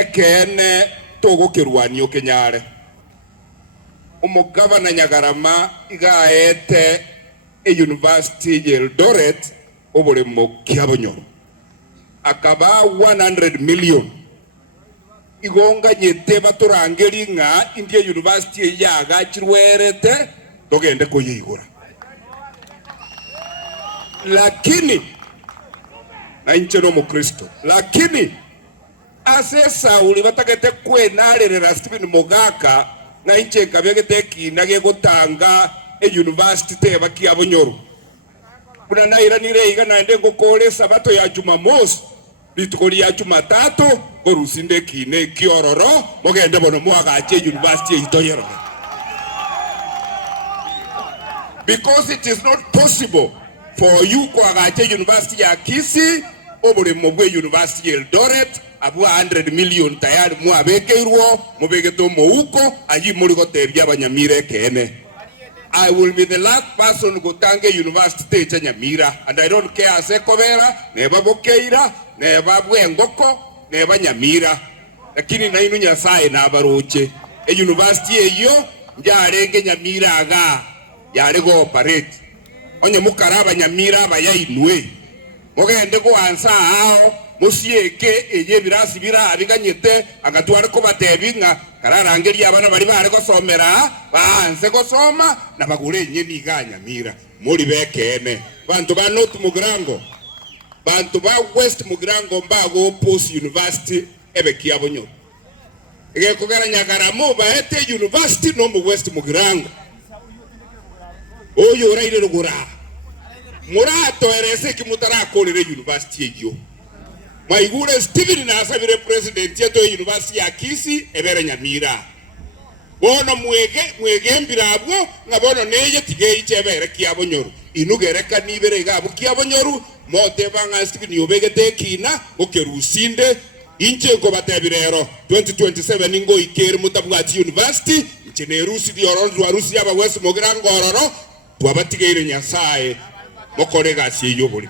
ekene togo kirwanio kenyare umugavana Nyagarama igaete University ya Eldoret obore mo Kiabonyoru akaba 100 million igonga nyete baturangeri nga India University yaga chirwerete togende kuyigura lakini na incheno mu Kristo lakini asesa uli batakete kwenarerera Steve Mogaka na inche kabegete kinage gutanga university teba Kiabonyoru kuna naira nire naende ngokole sabato ya Jumamosi bitukoli ya Jumatatu gorusinde kine kiororo mogende bono mwagache university itoyero because it is not possible for you kwagache university ya Kisii obure mobwe university ya Eldoret abu 100 million tayari mwabekeirwo mubegeto mouko ayi muri gotebya abanyamire kene. I will be the last person go tange university cha Nyamira and I don't care asekobera neba bokeira neba bwengoko neba Nyamira lakini na inu Nyasaye na baroche university eyo njarenge Nyamira aga yare go operate onye mukaraba Nyamira abayainwe mogende go ansa hao musieke eje birasi birabiganyete agatwara ko batebinga kararangeri abana bari bare gosomera banze gosoma na bagure nyeni ga Nyamira muri bekene bantu ba North Mugrango bantu ba West Mugrango mbago Post University ebe Kiabonyoru ege kugara Nyagarama baete University no mu West Mugrango oyo raire rugura murato erese kimutara kolere university ejo maigure Steve na asabire president yeto university ya Kisii ebere Nyamira bono mwege mbirabwo ngabono neye tige ichebere Kiabonyoru inugereka nibere gabo Kiabonyoru mote banga Steve niobegete kina okerusinde inche ko batebirero 2027 ngo ikere mutabwati university nchenerusi dioronzo arusi aba West Mugrango ororo twabatigeire Nyasaye mokorega siyo buri